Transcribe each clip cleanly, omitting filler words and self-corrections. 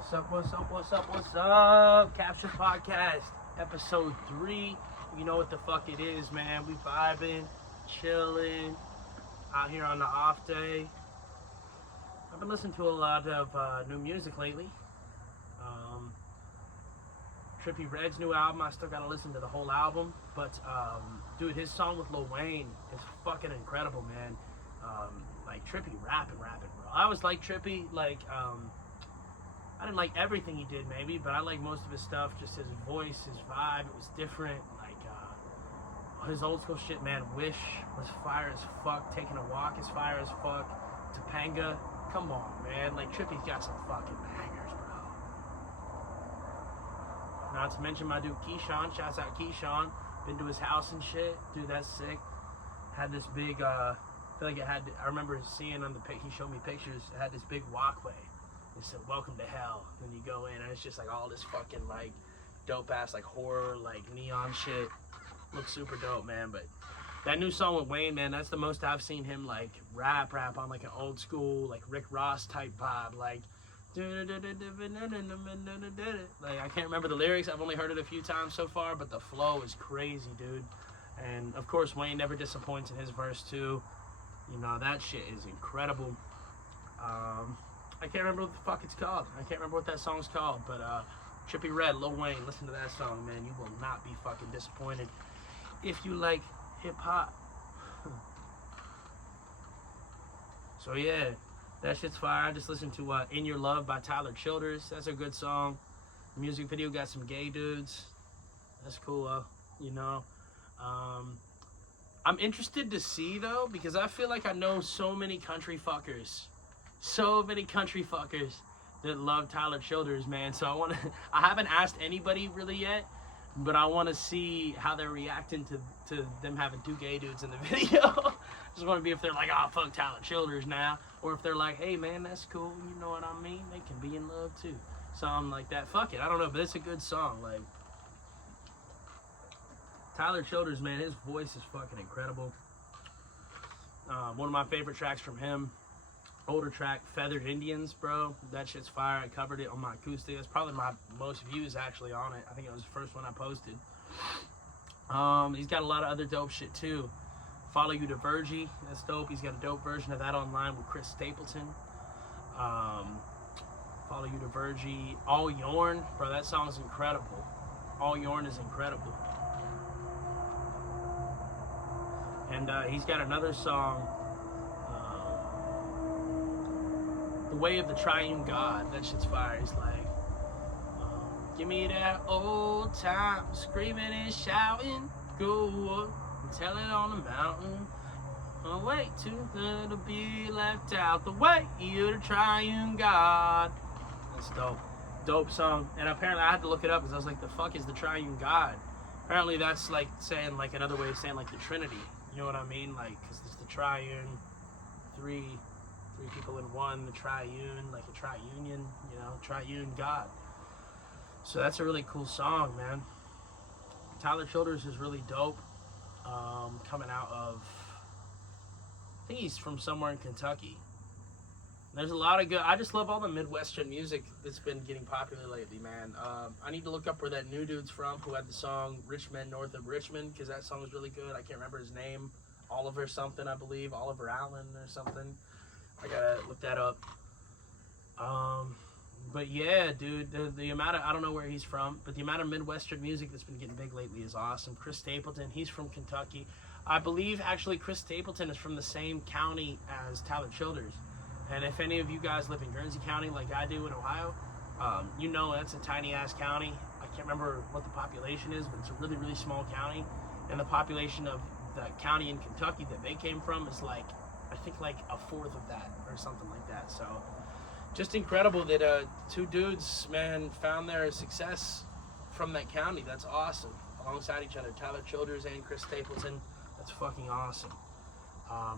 What's up, what's up, what's up, what's up? CaptchaCast, episode 3. You know what the fuck it is, man. We vibing, chilling, out here on the off day. I've been listening to a lot of new music lately. Trippie Redd's new album, I still gotta listen to the whole album. But, dude, his song with Lil Wayne is fucking incredible, man. Like, Trippie rapping, bro. I always liked Trippie, I didn't like everything he did, maybe, but I like most of his stuff. Just his voice, his vibe, it was different. His old school shit, man. Wish was fire as fuck. Taking a Walk is fire as fuck. Topanga, come on, man. Like, Trippie's got some fucking bangers, bro. Not to mention my dude Keyshawn. Shouts out Keyshawn. Been to his house and shit. Dude, that's sick. Had this big, I feel like I remember seeing on the pic, he showed me pictures. It had this big walkway. It said, "Welcome to hell." When you go in, and it's just like all this fucking like dope ass like horror like neon shit. Looks super dope, man. But that new song with Wayne, man, that's the most I've seen him like rap on like an old school like Rick Ross type vibe. Like I can't remember the lyrics. I've only heard it a few times so far, but the flow is crazy, dude. And of course, Wayne never disappoints in his verse too. You know, that shit is incredible. I can't remember what the fuck it's called. I can't remember what that song's called, but Trippie Redd, Lil Wayne, listen to that song, man. You will not be fucking disappointed if you like hip-hop. So yeah, that shit's fire. I just listened to In Your Love by Tyler Childers. That's a good song. The music video got some gay dudes. That's cool, you know. I'm interested to see, though, because I feel like I know so many country fuckers that love Tyler Childers, man. So I haven't asked anybody really yet, but I want to see how they're reacting to them having two gay dudes in the video. Just want to be if they're like, "Oh, fuck Tyler Childers now," or if they're like, "Hey, man, that's cool. You know what I mean? They can be in love too." Something like that. Fuck it. I don't know, but it's a good song. Like, Tyler Childers, man, his voice is fucking incredible. One of my favorite tracks from him, older track, Feathered Indians, bro. That shit's fire. I covered it on my acoustic. That's probably my most views actually on it. I think it was the first one I posted. He's got a lot of other dope shit too. Follow You to Virgie, that's dope. He's got a dope version of that online with Chris Stapleton. Follow You to Virgie. All Yorn, bro, that song's incredible. All Yorn is incredible. And he's got another song, The Way of the Triune God. That shit's fire. He's like, give me that old time, screaming and shouting, go up and tell it on the mountain. Way too good to be left out. The way of the Triune God. That's dope. Dope song. And apparently I had to look it up because I was like, the fuck is the Triune God? Apparently that's like saying like another way of saying like the Trinity. You know what I mean? Like, because there's the triune, three people in one, the triune, like a triunion, you know, triune God. So that's a really cool song, man. Tyler Childers is really dope. Coming out of, I think he's from somewhere in Kentucky. There's a lot of good, I just love all the Midwestern music that's been getting popular lately, man. I need to look up where that new dude's from who had the song Rich Men North of Richmond, because that song is really good. I can't remember his name. Oliver something, I believe. Oliver Allen or something. I gotta look that up. But yeah, dude, the amount of, I don't know where he's from, but the amount of Midwestern music that's been getting big lately is awesome. Chris Stapleton, he's from Kentucky. I believe, actually, Chris Stapleton is from the same county as Tyler Childers. And if any of you guys live in Guernsey County like I do in Ohio, you know that's a tiny-ass county. I can't remember what the population is, but it's a really, really small county. And the population of the county in Kentucky that they came from is like, I think like a fourth of that or something like that. So just incredible that two dudes, man, found their success from that county. That's awesome. Alongside each other, Tyler Childers and Chris Stapleton. That's fucking awesome.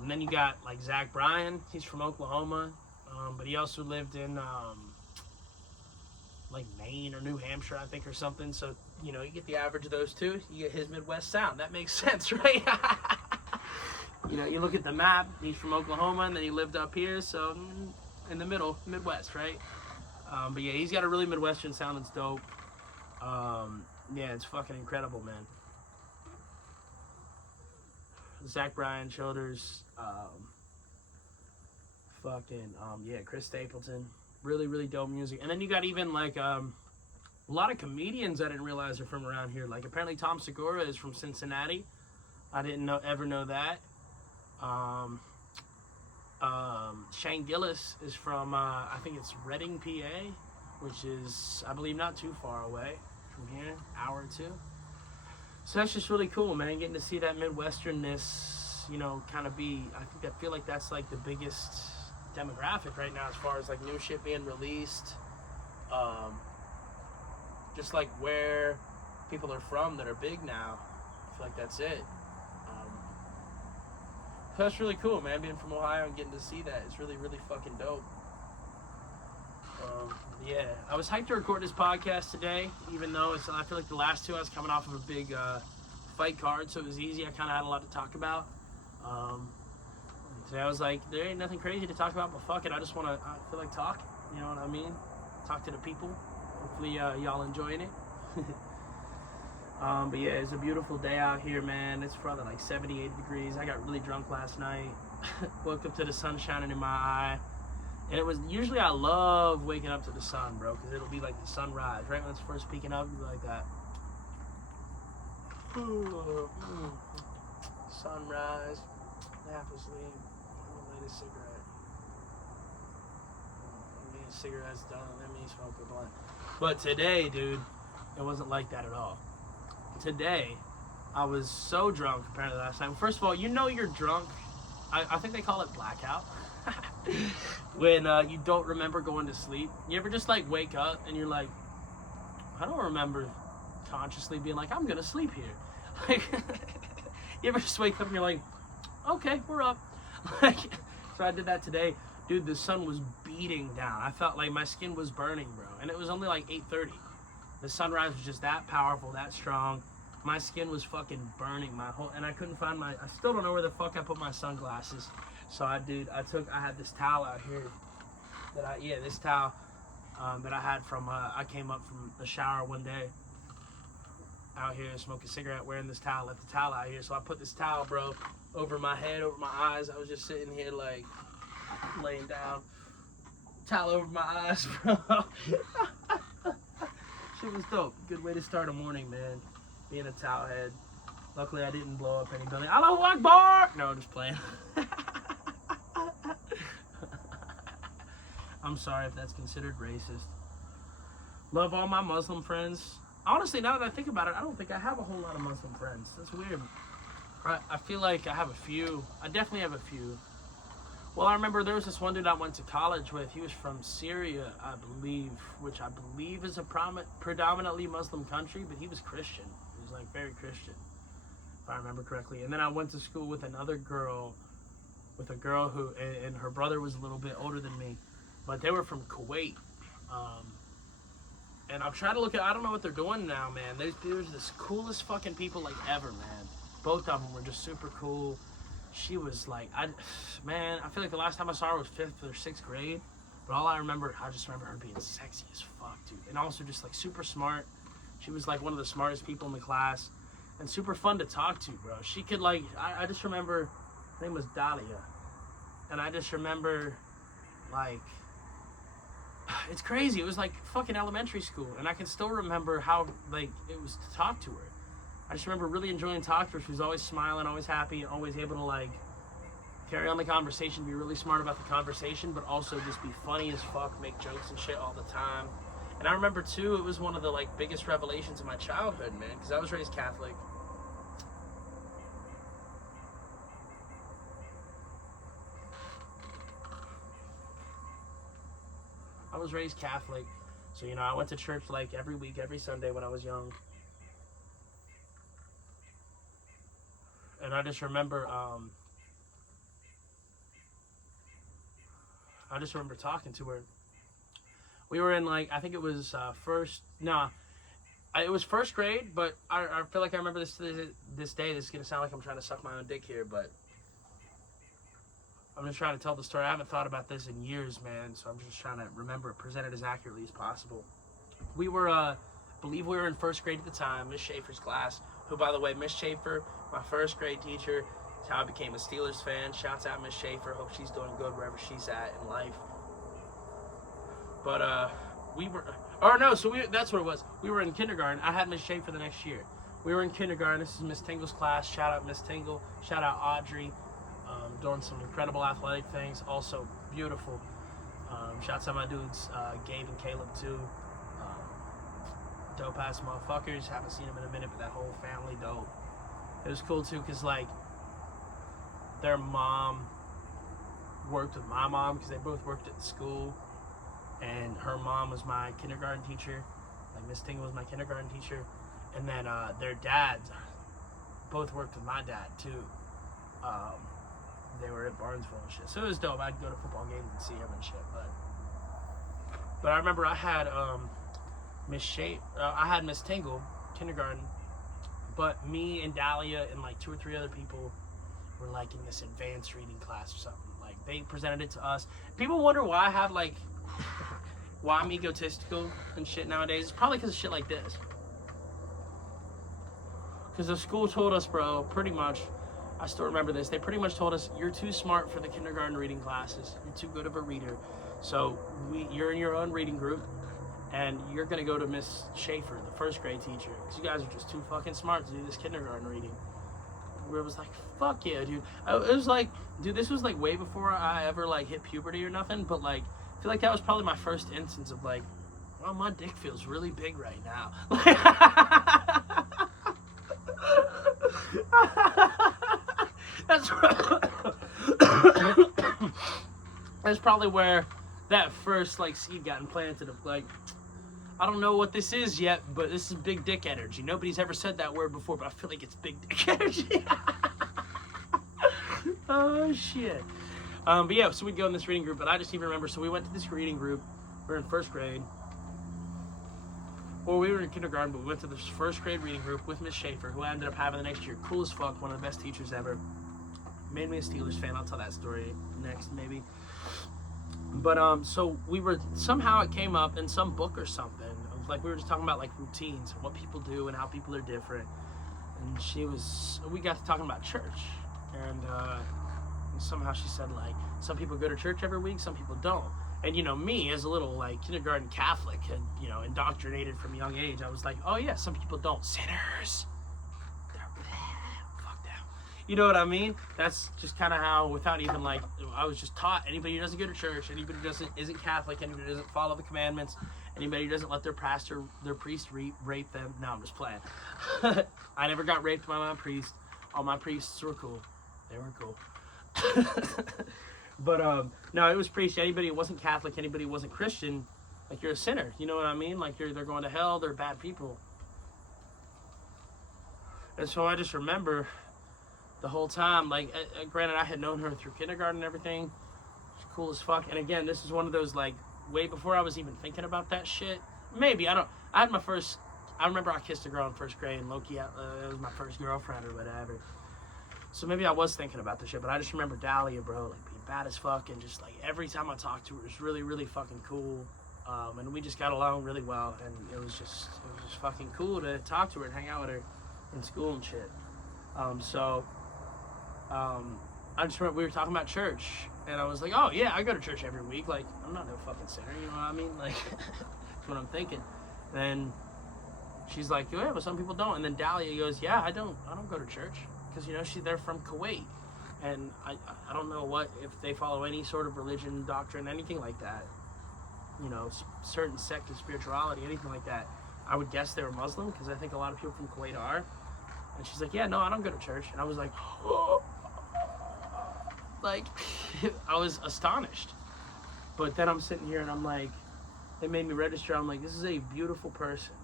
And then you got like Zach Bryan. He's from Oklahoma, but he also lived in like Maine or New Hampshire, I think, or something. So, you know, you get the average of those two. You get his Midwest sound. That makes sense, right? You know, you look at the map. He's from Oklahoma, and then he lived up here. So in the middle, Midwest, right? But yeah, he's got a really Midwestern sound that's dope. Yeah, it's fucking incredible, man. Zach Bryan, Shoulders, yeah, Chris Stapleton. Really, really dope music. And then you got even like a lot of comedians I didn't realize are from around here. Like apparently Tom Segura is from Cincinnati. I didn't ever know that. Shane Gillis is from I think it's Reading, PA, which is I believe not too far away from here, hour or two. So that's just really cool, man. Getting to see that Midwesternness, you know, kind of be. I feel like that's like the biggest demographic right now as far as like new shit being released. Just like where people are from that are big now. I feel like that's it. So that's really cool, man. Being from Ohio and getting to see that, it's really, really fucking dope. Yeah, I was hyped to record this podcast today, even though I feel like the last two I was coming off of a big fight card, so it was easy. I kind of had a lot to talk about. Today I was like, there ain't nothing crazy to talk about, but fuck it. I feel like talking. You know what I mean? Talk to the people. Hopefully y'all enjoying it. But yeah, it's a beautiful day out here, man. It's probably like 78 degrees. I got really drunk last night. Woke up to the sun shining in my eye. And it was, usually I love waking up to the sun, bro, because it'll be like the sunrise. Right when it's first peeking up, it'll be like that. Sunrise. Half asleep. I'm gonna light a cigarette. When the cigarette's done, let me smoke a blunt. But today, dude, it wasn't like that at all. Today, I was so drunk compared to last time. First of all, you know you're drunk. I think they call it blackout. When you don't remember going to sleep. You ever just like wake up and you're like, I don't remember consciously being like, I'm gonna sleep here. Like, you ever just wake up and you're like, okay, we're up. Like, so I did that today. Dude, the sun was beating down. I felt like my skin was burning, bro. And it was only like 8:30. The sunrise was just that powerful, that strong. My skin was fucking burning and I couldn't find I still don't know where the fuck I put my sunglasses. So I had this towel out here this towel that I had from, I came up from the shower one day out here smoking a cigarette, wearing this towel, left the towel out here. So I put this towel, bro, over my head, over my eyes. I was just sitting here like laying down, towel over my eyes, bro. Shit was dope. Good way to start a morning, man. Being a towel head. Luckily I didn't blow up any building. Allahu Akbar! No, I'm just playing. I'm sorry if that's considered racist. Love all my Muslim friends. Honestly, now that I think about it, I don't think I have a whole lot of Muslim friends. That's weird. I feel like I have a few. I definitely have a few. Well, I remember there was this one dude I went to college with. He was from Syria, I believe, which I believe is a predominantly Muslim country, but he was Christian. He was like very Christian, if I remember correctly. And then I went to school with a girl who, and her brother was a little bit older than me, but they were from Kuwait. And I'm trying to look at, I don't know what they're doing now, man. There's this coolest fucking people like ever, man. Both of them were just super cool. She was like, I feel like the last time I saw her was 5th or 6th grade. But I just remember her being sexy as fuck, dude. And also just like super smart. She was like one of the smartest people in the class. And super fun to talk to, bro. She could like, I just remember, her name was Dalia. And I just remember, like, it's crazy. It was like fucking elementary school. And I can still remember how, like, it was to talk to her. I just remember really enjoying talking to her. She was always smiling, always happy, always able to, like, carry on the conversation, be really smart about the conversation, but also just be funny as fuck, make jokes and shit all the time. And I remember, too, it was one of the, like, biggest revelations of my childhood, man, because I was raised Catholic. I was raised Catholic, so, you know, I went to church, like, every week, every Sunday when I was young. And I just remember talking to her. We were in, like, I think it was it was 1st grade, but I feel like I remember this day. This is going to sound like I'm trying to suck my own dick here, but I'm just trying to tell the story. I haven't thought about this in years, man, so I'm just trying to remember it, present it as accurately as possible. We were, I believe we were in first grade at the time, Miss Schaefer's class, who, by the way, Miss Schaefer, my first grade teacher, is how I became a Steelers fan. Shouts out Miss Schaefer. Hope she's doing good wherever she's at in life. But, we were, that's what it was. We were in kindergarten. I had Miss Schaefer the next year. We were in kindergarten. This is Miss Tingle's class. Shout out Miss Tingle. Shout out Audrey. Doing some incredible athletic things. Also beautiful. Shouts out my dudes, Gabe and Caleb too. Dope ass motherfuckers. Haven't seen them in a minute, but that whole family dope. It was cool too, cause like their mom worked with my mom, cause they both worked at the school, and her mom was my kindergarten teacher. Like Miss Tingle was my kindergarten teacher, and then their dads both worked with my dad too. They were at Barnesville and shit, so it was dope. I'd go to football games and see him and shit. But I remember I had I had Miss Tingle, kindergarten, but me and Dalia and like 2 or 3 other people were like in this advanced reading class or something. Like they presented it to us. People wonder why I have like, why I'm egotistical and shit nowadays. It's probably because of shit like this. Because the school told us, bro, pretty much, I still remember this, they pretty much told us, you're too smart for the kindergarten reading classes. You're too good of a reader. So you're in your own reading group, and you're going to go to Miss Schaefer, the first grade teacher, because you guys are just too fucking smart to do this kindergarten reading. Where it was like, fuck yeah, dude. It was like, dude, this was like way before I ever like hit puberty or nothing, but like, I feel like that was probably my first instance of like, well, my dick feels really big right now. That's probably where that first like seed got implanted of like, I don't know what this is yet, but this is big dick energy. Nobody's ever said that word before, but I feel like it's big dick energy. Oh shit. But yeah, so we'd go in this reading group, but I just even remember, so we went to this reading group. We were in first grade. Well, we were in kindergarten, but we went to this first grade reading group with Miss Schaefer, who I ended up having the next year. Cool as fuck, one of the best teachers ever. Made me a Steelers fan. I'll tell that story next, maybe. But so we were, somehow it came up in some book or something. It was like we were just talking about like routines and what people do and how people are different. And we got to talking about church. And somehow she said like, some people go to church every week, some people don't. And you know, me as a little like kindergarten Catholic and, you know, indoctrinated from a young age, I was like, oh yeah, some people don't. Sinners. Fuck them. You know what I mean? That's just kind of how, without even like, I was just taught, anybody who doesn't go to church, anybody who isn't Catholic, anybody who doesn't follow the commandments, anybody who doesn't let their priest rape them. No, I'm just playing. I never got raped by my priest. All my priests were cool. They were cool. But no, it was preached. Anybody who wasn't Catholic, anybody who wasn't Christian, like, you're a sinner. You know what I mean? Like, they're going to hell. They're bad people. And so I just remember the whole time, like, granted, I had known her through kindergarten and everything. She's cool as fuck. And again, this is one of those, like, way before I was even thinking about that shit. Maybe, I remember I kissed a girl in first grade, and low-key, it was my first girlfriend or whatever. So maybe I was thinking about this shit, but I just remember Dalia, bro, like, being bad as fuck, and just, like, every time I talked to her, it was really, really fucking cool. And we just got along really well, and it was just fucking cool to talk to her and hang out with her in school and shit. I just remember we were talking about church, and I was like, oh yeah, I go to church every week. Like, I'm not no fucking sinner, you know what I mean? Like, that's what I'm thinking. Then she's like, yeah, but some people don't. And then Dalia goes, yeah, I don't go to church, because, you know, they're from Kuwait, and I don't know if they follow any sort of religion, doctrine, anything like that. You know, certain sect of spirituality, anything like that. I would guess they were Muslim, because I think a lot of people from Kuwait are. And she's like, yeah, no, I don't go to church. And I was like, oh. Like, I was astonished. But then I'm sitting here and I'm like, they made me register. I'm like, this is a beautiful person.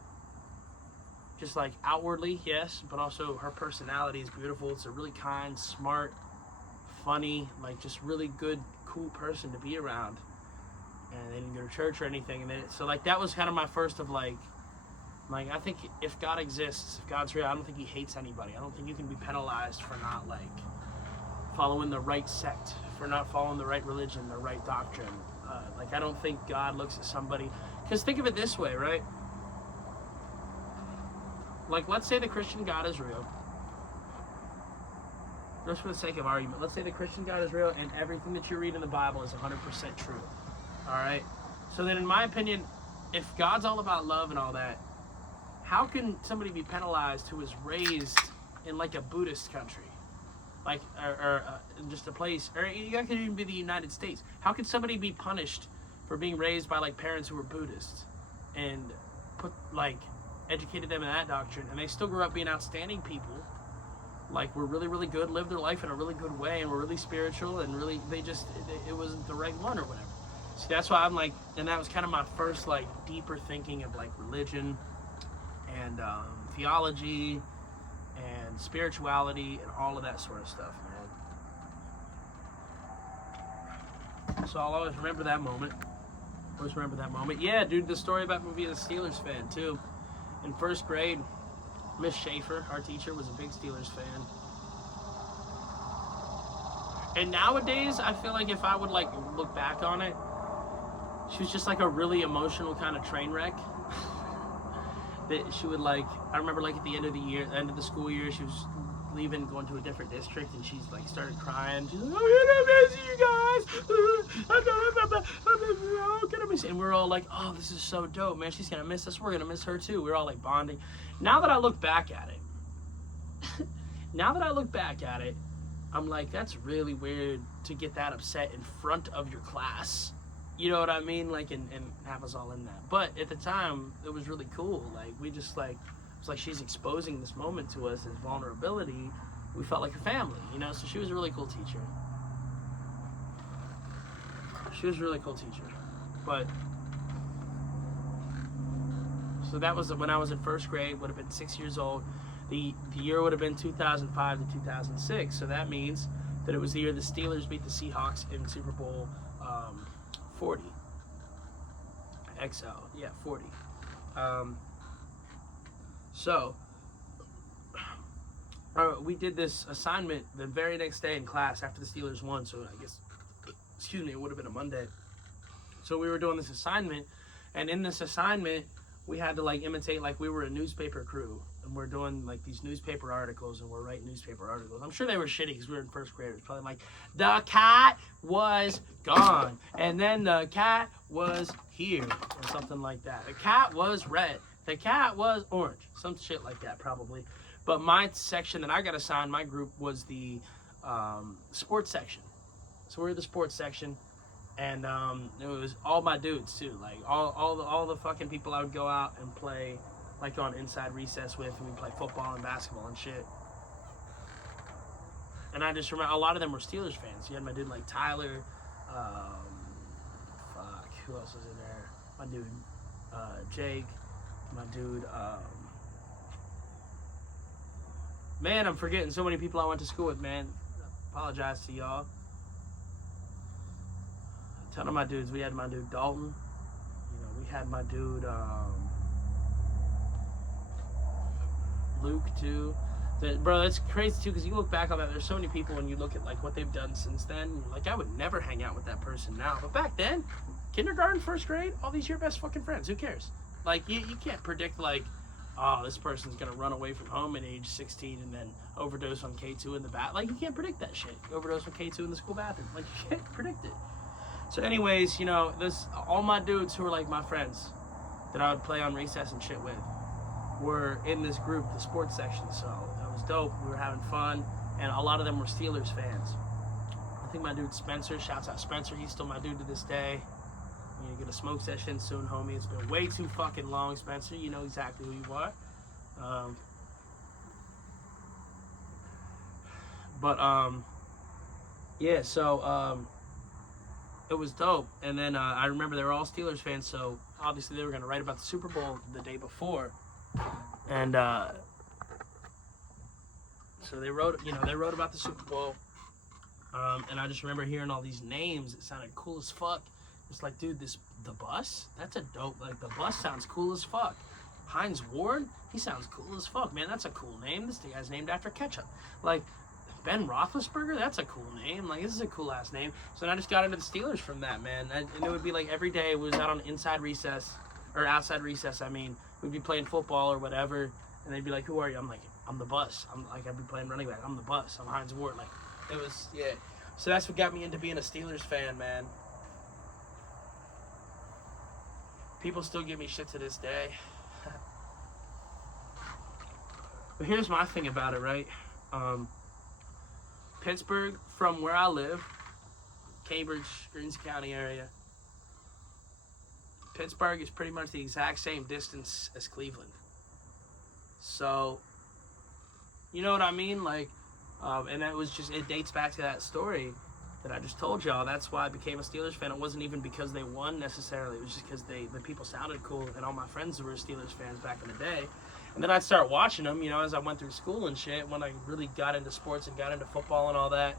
Just like outwardly, yes, but also her personality is beautiful. It's a really kind, smart, funny, like, just really good, cool person to be around. And they didn't go to church or anything. And so, like, that was kind of my first of, like, I think if God exists, if God's real, I don't think he hates anybody. I don't think you can be penalized for not, like, following the right sect, for not following the right religion, the right doctrine. Like, I don't think God looks at somebody, because think of it this way, right? Like, let's say the Christian God is real. Just for the sake of argument, let's say the Christian God is real and everything that you read in the Bible is 100% true. All right? So then, in my opinion, if God's all about love and all that, how can somebody be penalized who was raised in, like, a Buddhist country? Like, or just a place, or it could even be the United States. How could somebody be punished for being raised by, like, parents who were Buddhists and educated them in that doctrine, and they still grew up being outstanding people, like, were really, really good, lived their life in a really good way, and were really spiritual, and really, it wasn't the right one or whatever. See, that's why I'm like, and that was kind of my first, like, deeper thinking of, like, religion and theology and spirituality and all of that sort of stuff, man. So I'll always remember that moment. Yeah, dude, the story about me being a Steelers fan, too. In first grade, Miss Schaefer, our teacher, was a big Steelers fan. And nowadays, I feel like if I would, like, look back on it, she was just, like, a really emotional kind of train wreck. That she would, like, I remember, like, at the end of the school year, she was leaving, going to a different district, and she's, like, started crying. She's like, oh, I miss you guys. I'm gonna miss you. And we're all like, oh, this is so dope, man. She's gonna miss us. We're gonna miss her, too. We're all, like, bonding. Now that I look back at it, I'm like, that's really weird to get that upset in front of your class. You know what I mean? Like, and have us all in that. But at the time, it was really cool. Like, we just, like, it's like she's exposing this moment to us as vulnerability. We felt like a family, you know? So she was a really cool teacher. But, so that was when I was in first grade, would have been 6 years old. The year would have been 2005 to 2006. So that means that it was the year the Steelers beat the Seahawks in Super Bowl 40. XL, yeah, 40. So, we did this assignment the very next day in class after the Steelers won. So I guess, it would have been a Monday. So we were doing this assignment, and in this assignment, we had to, like, imitate, like, we were a newspaper crew, and we're doing, like, these newspaper articles, and we're writing newspaper articles. I'm sure they were shitty because we were in first grade. It was probably like, the cat was gone, and then the cat was here, or something like that. The cat was red. The cat was orange. Some shit like that, probably. But my section that I got assigned, my group, was the sports section. So we were the sports section. And it was all my dudes too, like all the fucking people I would go out and play, like, on inside recess with, and we'd play football and basketball and shit. And I just remember a lot of them were Steelers fans. You had my dude like Tyler, who else was in there? My dude Jake, my dude. Man, I'm forgetting so many people I went to school with. Man, apologize to y'all. Ton of my dudes. We had my dude Dalton. We had my dude Luke too. Bro, that's crazy too, because you look back on that, there's so many people, and you look at, like, what they've done since then, you're like, I would never hang out with that person now. But back then, kindergarten, first grade, all these your best fucking friends. Who cares? Like, you can't predict, like, oh, this person's gonna run away from home at age 16 and then overdose on K2 in the bath. Like, you can't predict that shit. Overdose on K2 in the school bathroom. Like, you can't predict it. So anyways, all my dudes who were, like, my friends that I would play on recess and shit with were in this group, the sports section. So that was dope. We were having fun, and a lot of them were Steelers fans. I think my dude Spencer, shouts out Spencer, he's still my dude to this day. We're gonna get a smoke session soon, homie. It's been way too fucking long, Spencer. You know exactly who you are. Yeah, so it was dope. And then I remember they were all Steelers fans, so obviously they were going to write about the Super Bowl the day before. And so they wrote about the Super Bowl. And I just remember hearing all these names. It sounded cool as fuck. It's like, dude, the bus? That's a dope, like, the bus sounds cool as fuck. Heinz Ward? He sounds cool as fuck, man. That's a cool name. This guy's named after ketchup. Like, Ben Roethlisberger? That's a cool name. Like, this is a cool ass name. So then I just got into the Steelers from that, man. And it would be like every day it was out on outside recess, I mean. We'd be playing football or whatever, and they'd be like, who are you? I'm like, I'm the bus. I'd be playing running back. I'm the bus. I'm Heinz Ward. Like, it was, yeah. So that's what got me into being a Steelers fan, man. People still give me shit to this day. But here's my thing about it, right? Pittsburgh, from where I live, Cambridge, Greens County area, Pittsburgh is pretty much the exact same distance as Cleveland. So, you know what I mean? Like, and it dates back to that story that I just told y'all. That's why I became a Steelers fan. It wasn't even because they won necessarily. It was just because the people sounded cool, and all my friends were Steelers fans back in the day. And then I'd start watching them, you know, as I went through school and shit, when I really got into sports and got into football and all that.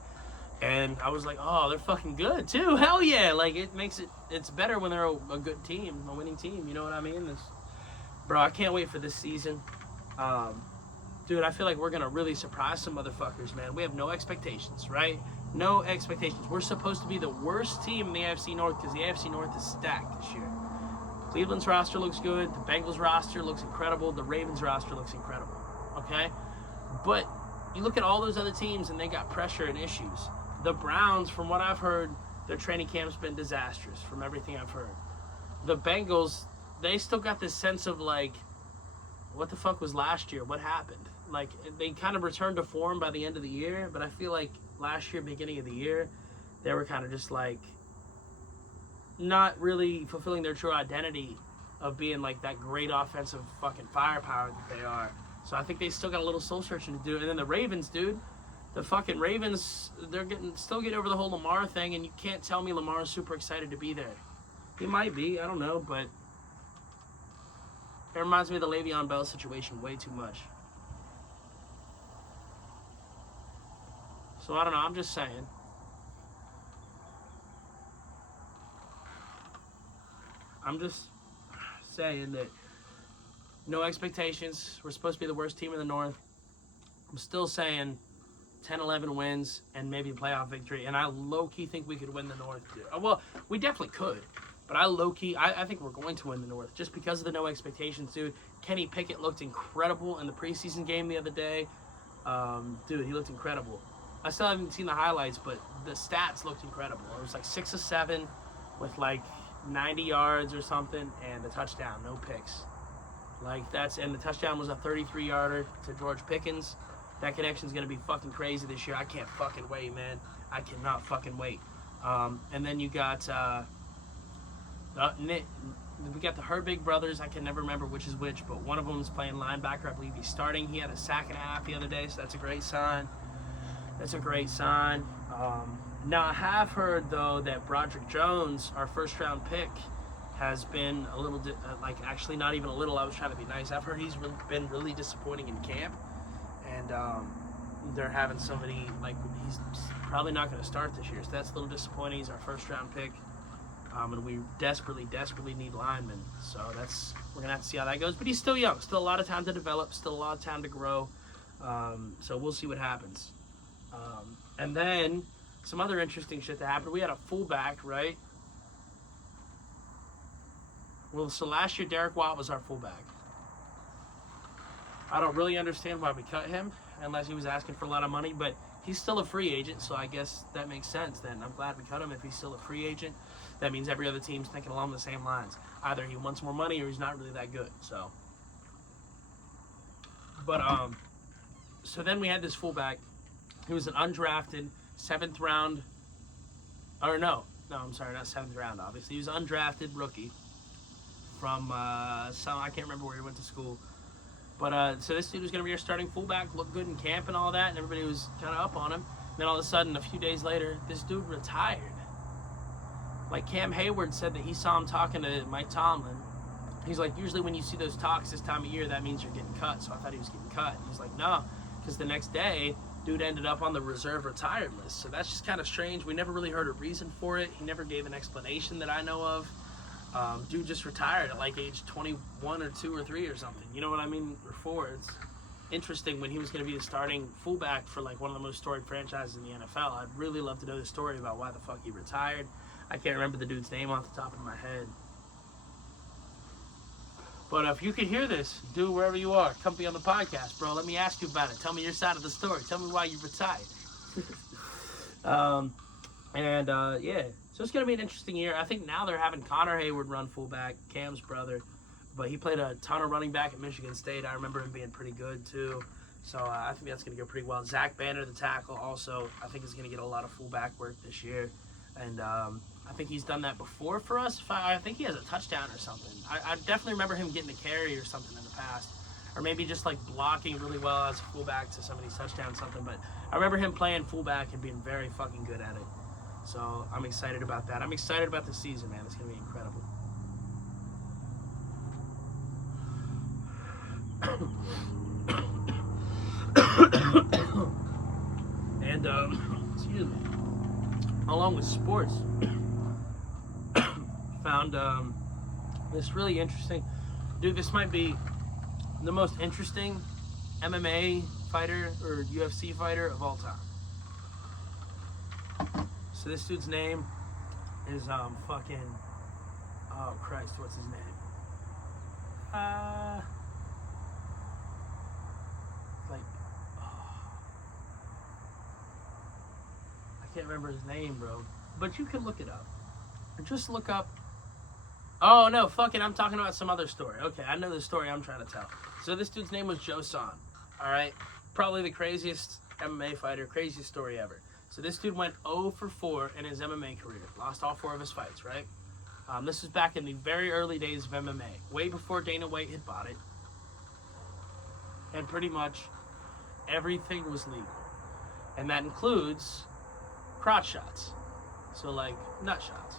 And I was like, oh, they're fucking good, too. Hell yeah. Like, it's better when they're a good team, a winning team. You know what I mean? Bro, I can't wait for this season. Dude, I feel like we're going to really surprise some motherfuckers, man. We have no expectations, right? No expectations. We're supposed to be the worst team in the AFC North because the AFC North is stacked this year. Cleveland's roster looks good. The Bengals roster looks incredible. The Ravens roster looks incredible. Okay? But you look at all those other teams, and they got pressure and issues. The Browns, from what I've heard, their training camp's been disastrous from everything I've heard. The Bengals, they still got this sense of, like, what the fuck was last year? What happened? Like, they kind of returned to form by the end of the year, but I feel like last year, beginning of the year, they were kind of just, like, not really fulfilling their true identity of being like that great offensive fucking firepower that they are. So I think they still got a little soul searching to do. And then the Ravens, dude, the fucking Ravens, they're still getting over the whole Lamar thing, and you can't tell me Lamar's super excited to be there. He might be, I don't know, but it reminds me of the Le'Veon Bell situation way too much. So I don't know, I'm just saying. I'm just saying that no expectations. We're supposed to be the worst team in the North. I'm still saying 10, 11 wins and maybe a playoff victory. And I low-key think we could win the North, too. Well, we definitely could. But I think we're going to win the North just because of the no expectations, dude. Kenny Pickett looked incredible in the preseason game the other day. Dude, he looked incredible. I still haven't seen the highlights, but the stats looked incredible. It was like 6 of 7 with like 90 yards or something, and a touchdown, no picks. And the touchdown was a 33-yarder to George Pickens. That connection's gonna be fucking crazy this year. I can't fucking wait, man. I cannot fucking wait. And then you got we got the Herbig brothers. I can never remember which is which, but one of them is playing linebacker. I believe he's starting. He had a sack and a half the other day, so that's a great sign. Now, I have heard, though, that Broderick Jones, our first-round pick, has been a little, actually not even a little, I was trying to be nice. I've heard he's been really disappointing in camp, and they're having somebody, he's probably not going to start this year, so that's a little disappointing. He's our first-round pick, and we desperately need linemen, so we're going to have to see how that goes. But he's still young, still a lot of time to develop, still a lot of time to grow, so we'll see what happens. And then some other interesting shit that happened. We had a fullback, right? Well, so last year, Derek Watt was our fullback. I don't really understand why we cut him, unless he was asking for a lot of money, but he's still a free agent, so I guess that makes sense then. I'm glad we cut him if he's still a free agent. That means every other team's thinking along the same lines. Either he wants more money or he's not really that good, so. But, so then we had this fullback. He was an undrafted 7th round, I'm sorry, not 7th round, obviously. He was an undrafted rookie from I can't remember where he went to school. But so this dude was going to be our starting fullback, looked good in camp and all that, and everybody was kind of up on him. Then all of a sudden, a few days later, this dude retired. Like Cam Hayward said that he saw him talking to Mike Tomlin. He's like, usually when you see those talks this time of year, that means you're getting cut. So I thought he was getting cut. And he's like, no, because the next day, dude ended up on the reserve retired list. So that's just kind of strange. We never really heard a reason for it. He never gave an explanation that I know of. Dude just retired at like age 21 or 2 or 3 or something. You know what I mean? Or 4. interesting when he was going to be the starting fullback for like one of the most storied franchises in the NFL. I'd really love to know the story about why the fuck he retired. I can't remember the dude's name off the top of my head. But if you could hear this, do wherever you are. Come be on the podcast, bro. Let me ask you about it. Tell me your side of the story. Tell me why you retired. Yeah. So it's going to be an interesting year. I think now they're having Connor Hayward run fullback, Cam's brother. But he played a ton of running back at Michigan State. I remember him being pretty good, too. So I think that's going to go pretty well. Zach Banner, the tackle, also, I think is going to get a lot of fullback work this year. And I think he's done that before for us. I think he has a touchdown or something. I definitely remember him getting a carry or something in the past. Or maybe just, like, blocking really well as a fullback to somebody's touchdown or something. But I remember him playing fullback and being very fucking good at it. So I'm excited about that. I'm excited about the season, man. It's going to be incredible. And excuse me, along with sports, found this really interesting dude. This might be the most interesting MMA fighter or UFC fighter of all time. So this dude's name is fucking, oh Christ, what's his name? I can't remember his name, bro. But you can look it up. Or just look up. Oh, no, fuck it. I'm talking about some other story. Okay, I know the story I'm trying to tell. So this dude's name was Joe Son. All right? Probably the craziest MMA fighter, craziest story ever. So this dude went 0 for 4 in his MMA career. Lost all 4 of his fights, right? This was back in the very early days of MMA. Way before Dana White had bought it. And pretty much everything was legal. And that includes crotch shots. So, like, nut shots.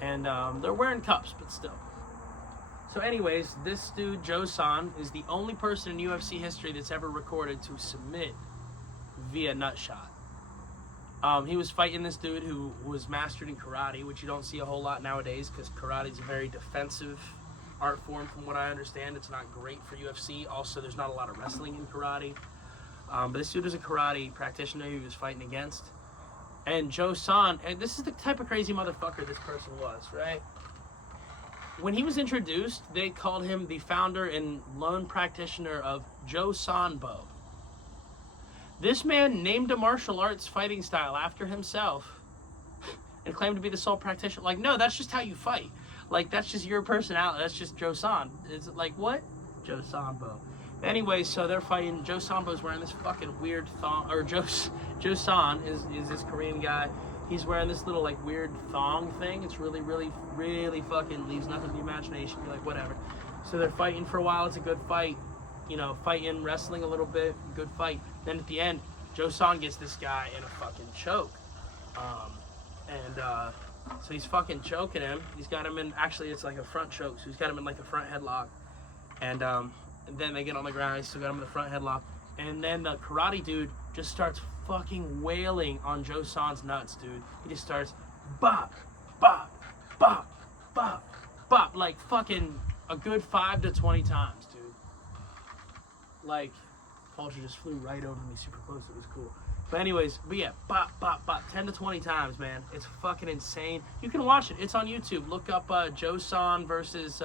And they're wearing cups, but still. So anyways, this dude, Joe Son, is the only person in UFC history that's ever recorded to submit via nut shot. He was fighting this dude who was mastered in karate, which you don't see a whole lot nowadays because karate is a very defensive art form from what I understand. It's not great for UFC. Also, there's not a lot of wrestling in karate. But this dude was a karate practitioner he was fighting against. And Joe Son, and this is the type of crazy motherfucker this person was, right? When he was introduced, they called him the founder and lone practitioner of Joe Sanbo. This man named a martial arts fighting style after himself and claimed to be the sole practitioner. Like, no, that's just how you fight. Like, that's just your personality. That's just Joe Son. It's like, what? Joe Sanbo. Anyway, so they're fighting. Joe Sanbo's wearing this fucking weird thong, or Joe Son is this Korean guy. He's wearing this little, like, weird thong thing. It's really, really, really fucking leaves nothing to the imagination. You're like, whatever. So they're fighting for a while. It's a good fight. You know, fighting, wrestling a little bit. Good fight. Then at the end, Joe Son gets this guy in a fucking choke. So he's fucking choking him. He's got him in, actually, it's like a front choke. So he's got him in, like, a front headlock. And then they get on the ground. He's still got him in the front headlock. And then the karate dude just starts fucking wailing on Joe Son's nuts, dude. He just starts bop, bop, bop, bop, bop. Like fucking a good 5 to 20 times, dude. Like, Culture just flew right over me super close. It was cool. But anyways, yeah, bop, bop, bop. 10 to 20 times, man. It's fucking insane. You can watch it. It's on YouTube. Look up Joe Son versus...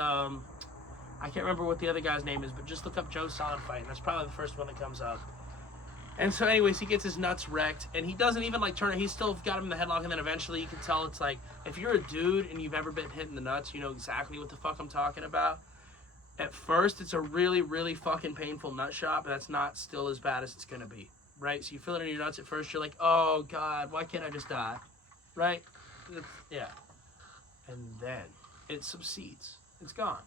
I can't remember what the other guy's name is, but just look up Joe Son fight, and that's probably the first one that comes up. And so anyways, he gets his nuts wrecked, and he doesn't even, like, turn it. He's still got him in the headlock, and then eventually you can tell it's like, if you're a dude and you've ever been hit in the nuts, you know exactly what the fuck I'm talking about. At first, it's a really, really fucking painful nut shot, but that's not still as bad as it's going to be, right? So you feel it in your nuts at first, you're like, oh, God, why can't I just die, right? Yeah. And then it subsides. It's gone.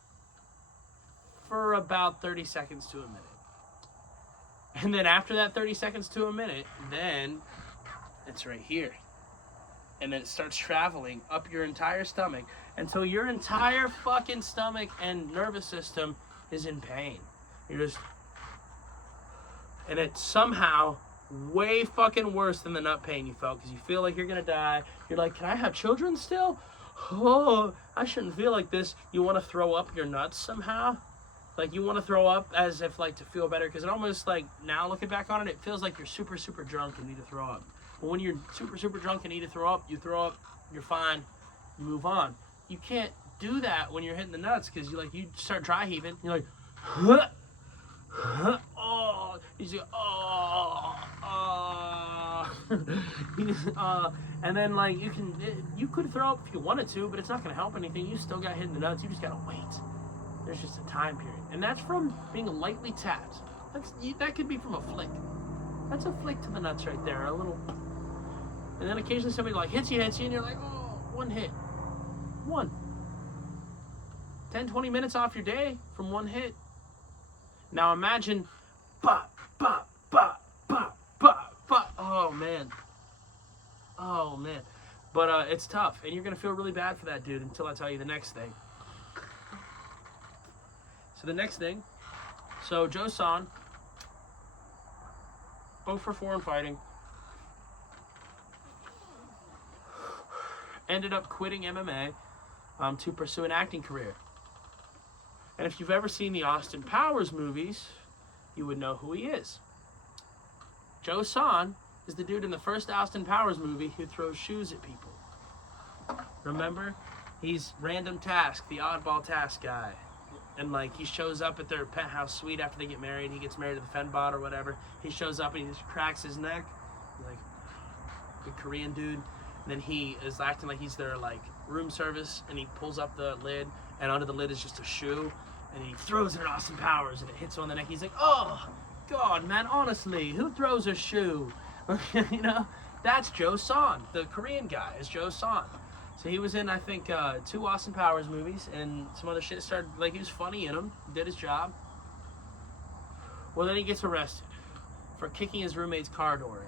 For about 30 seconds to a minute. And then after that 30 seconds to a minute, then it's right here. And then it starts traveling up your entire stomach until your entire fucking stomach and nervous system is in pain. You're just... And it's somehow way fucking worse than the nut pain you felt because you feel like you're going to die. You're like, can I have children still? Oh, I shouldn't feel like this. You want to throw up your nuts somehow? Like, you want to throw up as if, like, to feel better, because it almost, like, now looking back on it, it feels like you're super, super drunk and need to throw up. But when you're super, super drunk and need to throw up, you're fine, you move on. You can't do that when you're hitting the nuts, because you start dry heaving, you're like, huh, huh, oh, you just go, oh, and then, like, you could throw up if you wanted to, but it's not going to help anything. You still got hit in the nuts, you just got to wait. There's just a time period. And that's from being lightly tapped. That could be from a flick. That's a flick to the nuts right there. A little. And then occasionally somebody like hits you, and you're like, oh, one hit. 10, 20 minutes off your day from one hit. Now imagine, bop, bop, bop, bop, bop, bop. Oh, man. But it's tough. And you're going to feel really bad for that dude until I tell you the next thing. So the next thing, Joe Son, 0 for 4 in fighting, ended up quitting MMA to pursue an acting career. And if you've ever seen the Austin Powers movies, you would know who he is. Joe Son is the dude in the first Austin Powers movie who throws shoes at people. Remember? He's Random Task, the oddball task guy. And, like, he shows up at their penthouse suite after they get married. He gets married to the Fembot or whatever. He shows up and he just cracks his neck. He's like, good Korean dude. And then he is acting like he's their, like, room service. And he pulls up the lid. And under the lid is just a shoe. And he throws it at Austin Powers. And it hits him on the neck. He's like, oh, God, man, honestly, who throws a shoe? You know? That's Joe Son. The Korean guy is Joe Son. So he was in, I think, 2 Austin Powers movies, and some other shit started, like, he was funny in them, did his job. Well, then he gets arrested for kicking his roommate's car door in.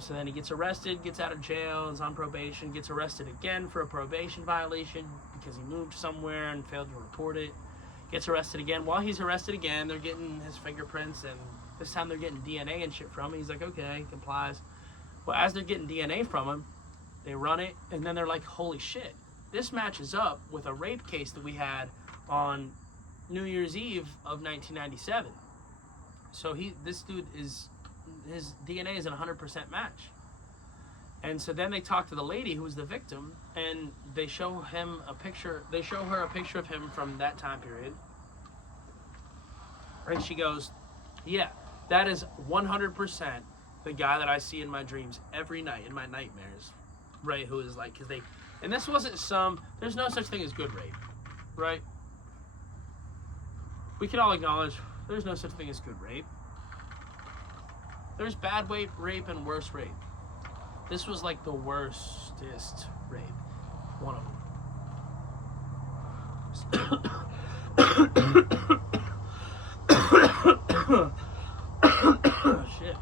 So then he gets arrested, gets out of jail, is on probation, gets arrested again for a probation violation because he moved somewhere and failed to report it. Gets arrested again. While he's arrested again, they're getting his fingerprints, and this time they're getting DNA and shit from him. He's like, okay, he complies. Well, as they're getting DNA from him, they run it, and then they're like, holy shit. This matches up with a rape case that we had on New Year's Eve of 1997. So this dude his DNA is a 100% match. And so then they talk to the lady who was the victim, and they show her a picture of him from that time period. And she goes, yeah, that is 100% the guy that I see in my dreams every night, in my nightmares. Right, who is like, and this wasn't there's no such thing as good rape, right? We can all acknowledge there's no such thing as good rape. There's bad rape and worse rape. This was like the worstest rape. One of them. Shit.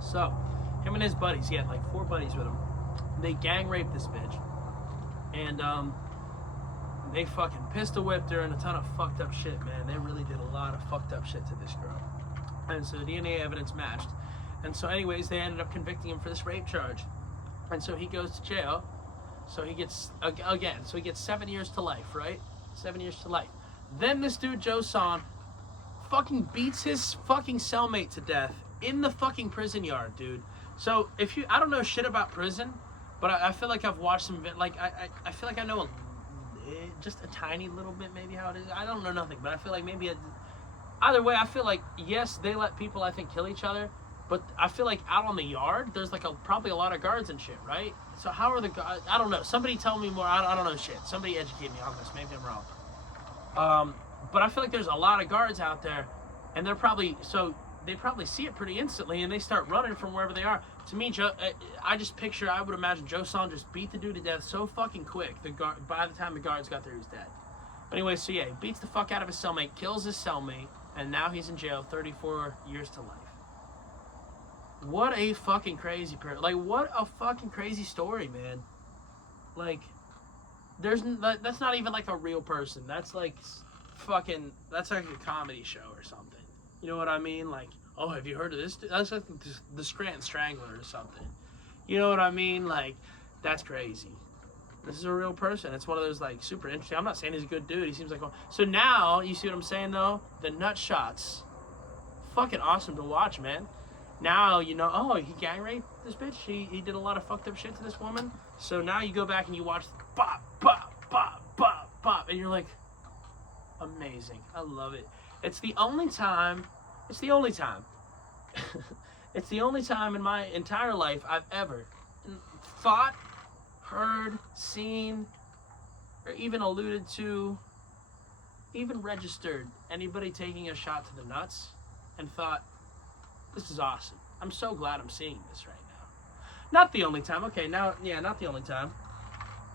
So, him and his buddies, he had like 4 buddies with him. They gang raped this bitch, and they fucking pistol whipped her and a ton of fucked up shit, man. They really did a lot of fucked up shit to this girl, and so the DNA evidence matched. And so anyways, they ended up convicting him for this rape charge, and so he goes to jail. So he gets 7 years to life, right? 7 years to life. Then this dude Joe Son fucking beats his fucking cellmate to death in the fucking prison yard, dude. So I don't know shit about prison, but I feel like I've watched some, like, I feel like I know just a tiny little bit maybe how it is. I don't know nothing, but I feel like maybe, either way, I feel like, yes, they let people, I think, kill each other, but I feel like out on the yard, there's like probably a lot of guards and shit, right? So how are the guards, I don't know, somebody tell me more, I don't know shit. Somebody educate me on this, maybe I'm wrong. But I feel like there's a lot of guards out there, and they probably see it pretty instantly, and they start running from wherever they are. To me, I would imagine Joe Son just beat the dude to death so fucking quick, by the time the guards got there, he was dead. But anyway, so yeah, he beats the fuck out of his cellmate, kills his cellmate, and now he's in jail 34 years to life. What a fucking crazy what a fucking crazy story, man. Like, that's not even like a real person. That's like that's like a comedy show or something. You know what I mean? Like, oh, have you heard of this? That's like the Scranton Strangler or something. You know what I mean? Like, that's crazy. This is a real person. It's one of those, like, super interesting. I'm not saying he's a good dude. He seems like one. So now, you see what I'm saying, though? The nut shots. Fucking awesome to watch, man. Now, you know, oh, he gang raped this bitch. He did a lot of fucked up shit to this woman. So now you go back and you watch bop, bop, bop, bop, bop. And you're like, amazing. I love it. It's the only time it's the only time in my entire life I've ever thought, heard, seen, or even alluded to, even registered anybody taking a shot to the nuts and thought, this is awesome. I'm so glad I'm seeing this right now. Not the only time. Okay, now, yeah, not the only time.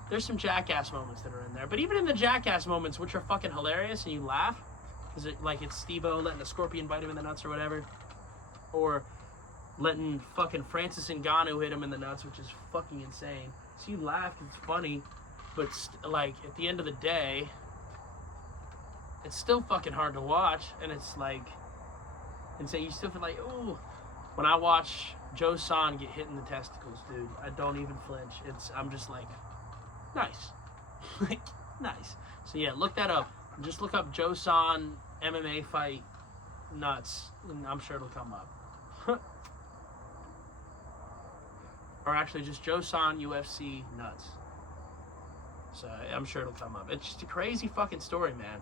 There's some jackass moments that are in there. But even in the jackass moments, which are fucking hilarious and you laugh, is it like it's Steve-O letting a scorpion bite him in the nuts or whatever? Or letting fucking Francis Ngannou hit him in the nuts, which is fucking insane. So you laugh because it's funny, but like at the end of the day, it's still fucking hard to watch, and it's like, and so you still feel like, ooh. When I watch Joe Son get hit in the testicles, dude, I don't even flinch. I'm just like, nice. Like, nice. So yeah, look that up. Just look up Joe Son MMA fight nuts, and I'm sure it'll come up. Or actually just Joe Son UFC nuts. So I'm sure it'll come up. It's just a crazy fucking story, man.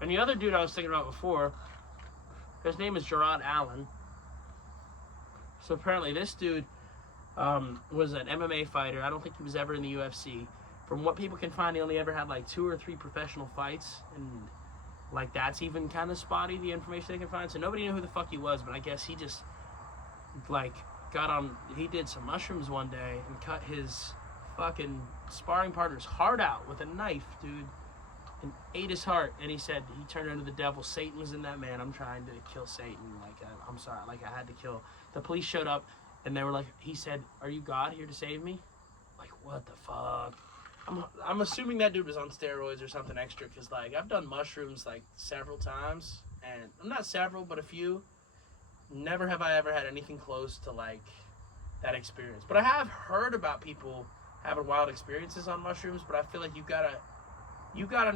And the other dude I was thinking about before, his name is Gerard Allen. So apparently this dude was an MMA fighter. I don't think he was ever in the UFC. From what people can find, he only ever had like 2 or 3 professional fights, and like that's even kind of spotty, the information they can find. So nobody knew who the fuck he was, but I guess he just like he did some mushrooms one day and cut his fucking sparring partner's heart out with a knife, dude, and ate his heart. And he said he turned into the devil. Satan was in that man. I'm trying to kill Satan. Like, I'm sorry. Like, I had to kill. The police showed up and they were like, he said, "Are you God here to save me?" Like, what the fuck? I'm assuming that dude was on steroids or something extra, because like I've done mushrooms like several times, and not several but a few. Never have I ever had anything close to like that experience. But I have heard about people having wild experiences on mushrooms, but I feel like you gotta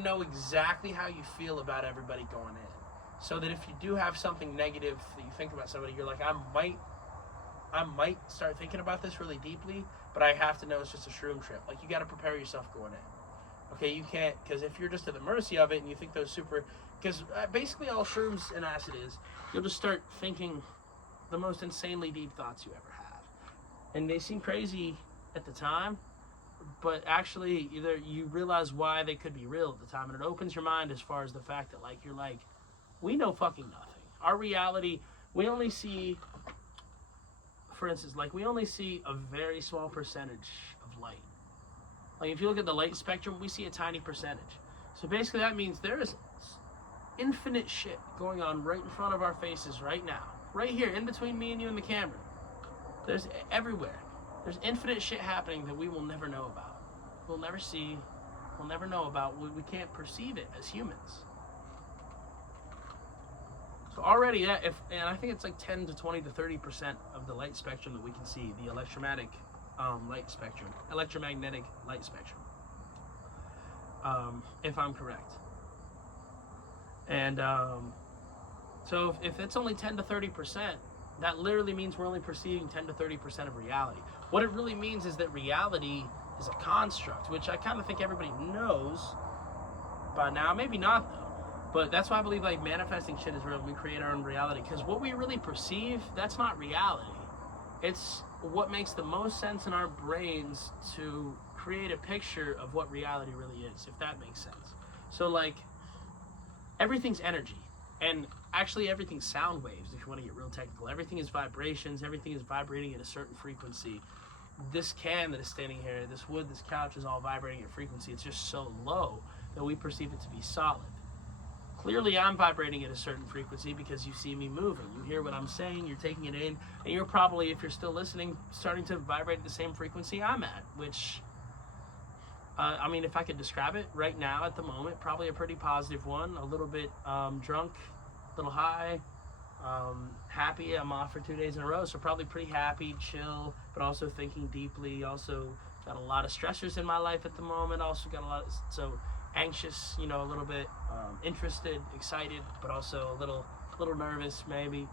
know exactly how you feel about everybody going in, so that if you do have something negative that you think about somebody, you're like, I might start thinking about this really deeply, but I have to know it's just a shroom trip. Like, you got to prepare yourself going in. Okay, you can't, because if you're just at the mercy of it and you think those because basically all shrooms and acid is, you'll just start thinking the most insanely deep thoughts you ever have. And they seem crazy at the time, but actually either you realize why they could be real at the time, and it opens your mind as far as the fact that like, you're like, we know fucking nothing. Our reality, we only see, for instance, like we only see a very small percentage of light. Like if you look at the light spectrum, we see a tiny percentage. So basically that means there is infinite shit going on right in front of our faces right now. Right here, in between me and you and the camera. There's everywhere. There's infinite shit happening that we will never know about. We'll never see, we'll never know about. We can't perceive it as humans. So already that, and I think it's like 10 to 20 to 30% of the light spectrum that we can see, the electromagnetic light spectrum, if I'm correct. And so if it's only 10 to 30%, that literally means we're only perceiving 10 to 30% of reality. What it really means is that reality is a construct, which I kind of think everybody knows by now. Maybe not, though. But that's why I believe like manifesting shit is real. We create our own reality, because what we really perceive, that's not reality. It's what makes the most sense in our brains to create a picture of what reality really is, if that makes sense. So like, everything's energy, and actually everything's sound waves, if you want to get real technical. Everything is vibrations, everything is vibrating at a certain frequency. This can that is standing here, this wood, this couch is all vibrating at frequency. It's just so low that we perceive it to be solid. Clearly I'm vibrating at a certain frequency because you see me moving. You hear what I'm saying, you're taking it in, and you're probably, if you're still listening, starting to vibrate at the same frequency I'm at, which, I mean, if I could describe it right now at the moment, probably a pretty positive one, a little bit drunk, a little high, happy. I'm off for 2 days in a row, so probably pretty happy, chill, but also thinking deeply, also got a lot of stressors in my life at the moment. Also got a lot of, so anxious, you know, a little bit interested, excited, but also a little nervous maybe.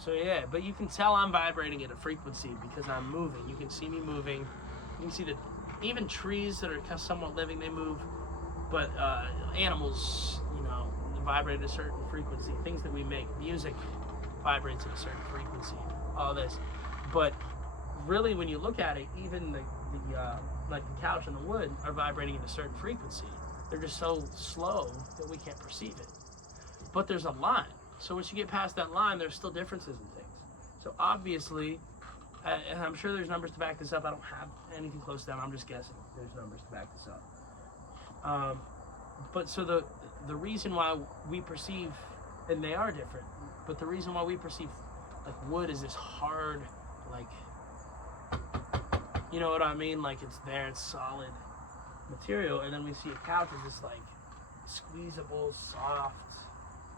So yeah, but you can tell I'm vibrating at a frequency because I'm moving. You can see me moving. You can see that even trees that are somewhat living, they move. But animals, you know, vibrate at a certain frequency. Things that we make, music vibrates at a certain frequency. All this, but really, when you look at it, even the like the couch and the wood are vibrating at a certain frequency. They're just so slow that we can't perceive it. But there's a line. So once you get past that line, there's still differences in things. So obviously, and I'm sure there's numbers to back this up. I don't have anything close to that. I'm just guessing. There's numbers to back this up. But so the reason why we perceive, and they are different, but the reason why we perceive like wood is this hard, like, you know what I mean? Like it's there, it's solid material, and then we see a couch as this like squeezable, soft,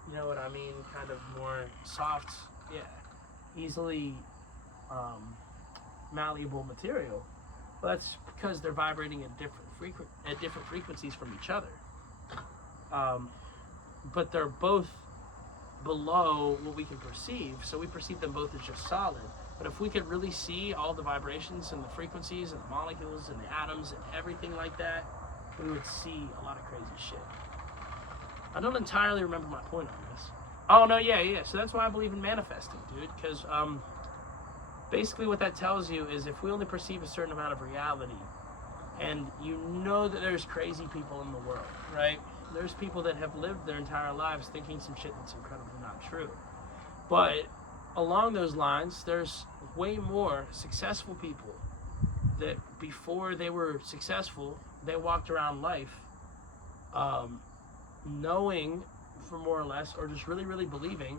you know what I mean? Kind of more soft, yeah, easily malleable material. Well, that's because they're vibrating at different frequencies from each other. But they're both below what we can perceive, so we perceive them both as just solid. But if we could really see all the vibrations and the frequencies and the molecules and the atoms and everything like that, we would see a lot of crazy shit. I don't entirely remember my point on this. Oh, no, yeah. So that's why I believe in manifesting, dude. Because basically what that tells you is if we only perceive a certain amount of reality, and you know that there's crazy people in the world, right? There's people that have lived their entire lives thinking some shit that's incredibly not true. But along those lines, there's way more successful people that before they were successful, they walked around life knowing, for more or less, or just really, really believing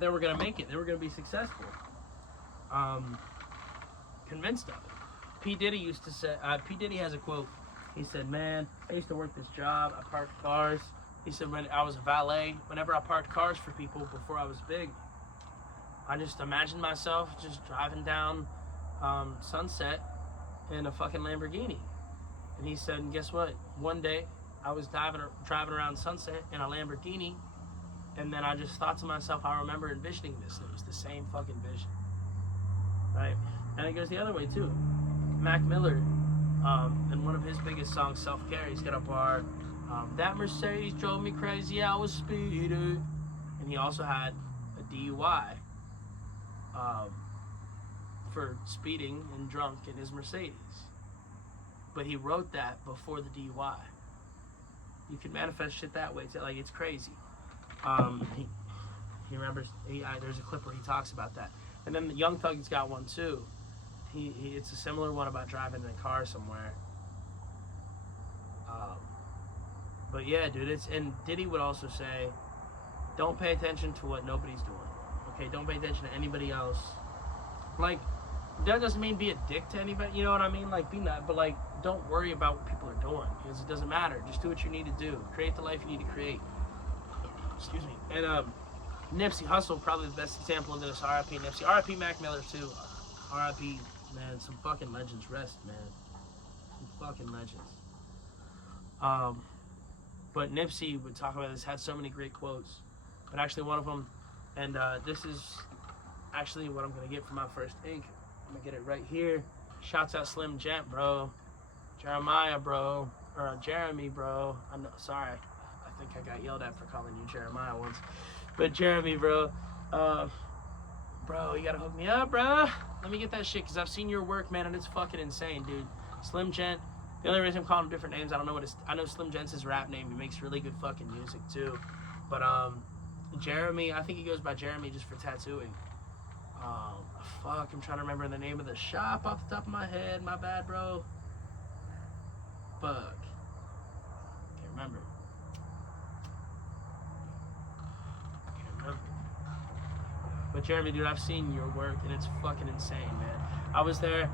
they were going to make it. They were going to be successful. Convinced of it. P. Diddy used to say, P. Diddy has a quote. He said, man, I used to work this job. I parked cars. He said, when I was a valet, whenever I parked cars for people before I was big, I just imagined myself just driving down Sunset in a fucking Lamborghini. And he said, and guess what? One day, I was driving around Sunset in a Lamborghini, and then I just thought to myself, I remember envisioning this. And it was the same fucking vision. Right? And it goes the other way, too. Mac Miller, in one of his biggest songs, Self-Care, he's got a bar, that Mercedes drove me crazy, I was speeding. And he also had a DUI for speeding and drunk in his Mercedes. But he wrote that before the DUI. You can manifest shit that way. Like, it's crazy. He remembers, there's a clip where he talks about that. And then the Young Thug's got one too. It's a similar one about driving in a car somewhere. But yeah, dude, and Diddy would also say, don't pay attention to what nobody's doing. Okay, don't pay attention to anybody else. Like, that doesn't mean be a dick to anybody, you know what I mean? Like, be not, but like, don't worry about what people are doing, because it doesn't matter. Just do what you need to do. Create the life you need to create. Excuse me. And Nipsey Hussle, probably the best example of this. R.I.P. Nipsey. R.I.P. Mac Miller too. R.I.P. Man, some fucking legends rest, man. Some fucking legends. But Nipsey would talk about this, had so many great quotes. But actually one of them, and this is actually what I'm going to get for my first ink. I'm going to get it right here. Shouts out Slim Gent, bro. Jeremiah, bro. Or Jeremy, bro. I'm not, sorry. I think I got yelled at for calling you Jeremiah once. But Jeremy, bro. Bro, you got to hook me up, bro. Let me get that shit, because I've seen your work, man, and it's fucking insane, dude. Slim Gent. The only reason I'm calling him different names, I don't know what I know Slim Gent's his rap name. He makes really good fucking music, too. But, Jeremy, I think he goes by Jeremy just for tattooing. Fuck, I'm trying to remember the name of the shop off the top of my head. My bad, bro. Fuck. Can't remember. But Jeremy, dude, I've seen your work, and it's fucking insane, man. I was there.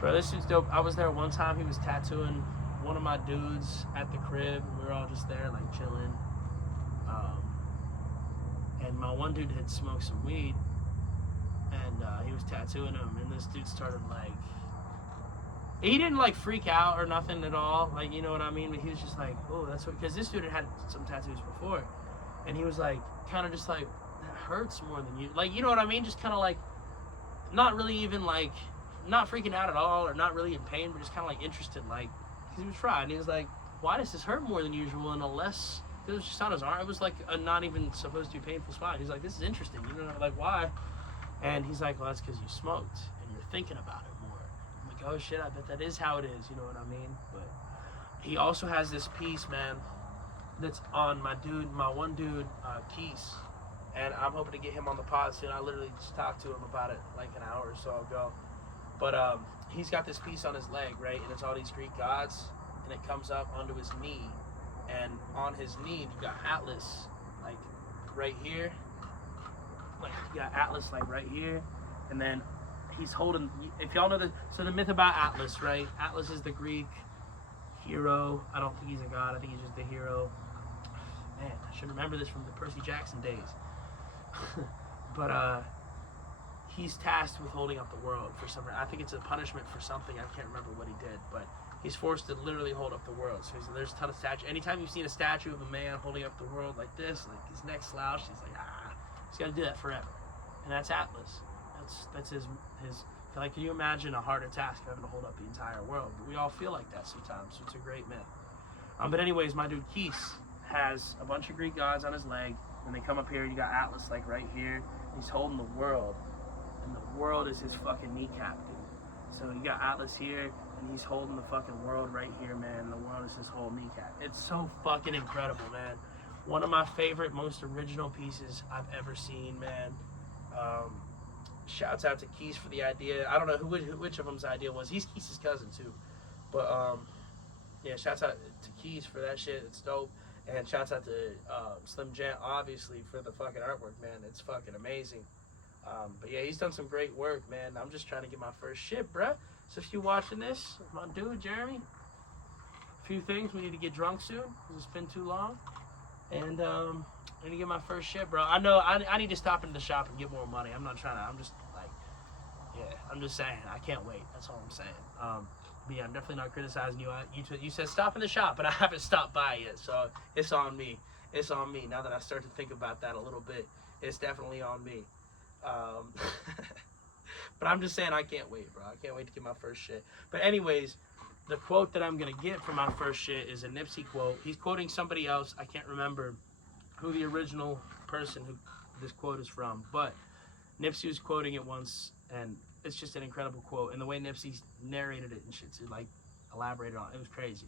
Bro, this shit's dope. I was there one time. He was tattooing one of my dudes at the crib. We were all just there, like, chilling. And my one dude had smoked some weed. and he was tattooing him, and this dude started like, he didn't like freak out or nothing at all, like, you know what I mean, but he was just like, oh, that's what, because this dude had some tattoos before, and he was like, kind of just like, that hurts more than you, like, you know what I mean, just kind of like, not really even like, not freaking out at all, or not really in pain, but just kind of like interested, like, because he was fried, and he was like, why does this hurt more than usual, and less, it was just on his arm, it was like a not even supposed to be painful spot. He's like, this is interesting, you know, like, why? And he's like, well, that's because you smoked, and you're thinking about it more. I'm like, oh shit, I bet that is how it is, you know what I mean? But he also has this piece, man, that's on my one dude, Keys, and I'm hoping to get him on the pod soon. I literally just talked to him about it like an hour or so ago. But he's got this piece on his leg, right, and it's all these Greek gods, and it comes up onto his knee, and on his knee you got Atlas, like right here, like you got Atlas like right here, and then he's holding, if y'all know the myth about Atlas, right? Atlas is the Greek hero. I don't think he's a god, I think he's just the hero. Man, I should remember this from the Percy Jackson days. But he's tasked with holding up the world for some reason. I think it's a punishment for something, I can't remember what he did, but he's forced to literally hold up the world. So there's a ton of statues. Anytime you've seen a statue of a man holding up the world like this, like his neck slouched, he's like, he's got to do that forever. And that's Atlas. That's his. Like, can you imagine a harder task of having to hold up the entire world? But we all feel like that sometimes, so it's a great myth. But anyways, my dude Keith has a bunch of Greek gods on his leg. When they come up here, you got Atlas like right here. He's holding the world, and the world is his fucking kneecap, dude. So you got Atlas here, and he's holding the fucking world right here, man. And the world is his whole kneecap. It's so fucking incredible, man. One of my favorite, most original pieces I've ever seen, man. Shouts out to Keys for the idea. I don't know which of them's idea was. He's Keys' cousin too, but yeah. Shouts out to Keys for that shit. It's dope. And shouts out to Slim Gent, obviously, for the fucking artwork, man. It's fucking amazing. But yeah, he's done some great work, man. I'm just trying to get my first shit, bruh. So if you're watching this, my dude, Jeremy, a few things. We need to get drunk soon, because it's been too long. And I need to get my first shit, bro. I know I need to stop into the shop and get more money. I'm not trying to, I'm just like, yeah, I'm just saying, I can't wait. That's all I'm saying. But yeah, I'm definitely not criticizing you. You said stop in the shop, but I haven't stopped by yet, so it's on me. It's on me. Now that I start to think about that a little bit, it's definitely on me. But I'm just saying, I can't wait, bro. I can't wait to get my first shit. But anyways, the quote that I'm going to get for my first shit is a Nipsey quote. He's quoting somebody else. I can't remember who the original person who this quote is from, but Nipsey was quoting it once, and it's just an incredible quote. And the way Nipsey narrated it and shit, to like elaborated on it, was crazy.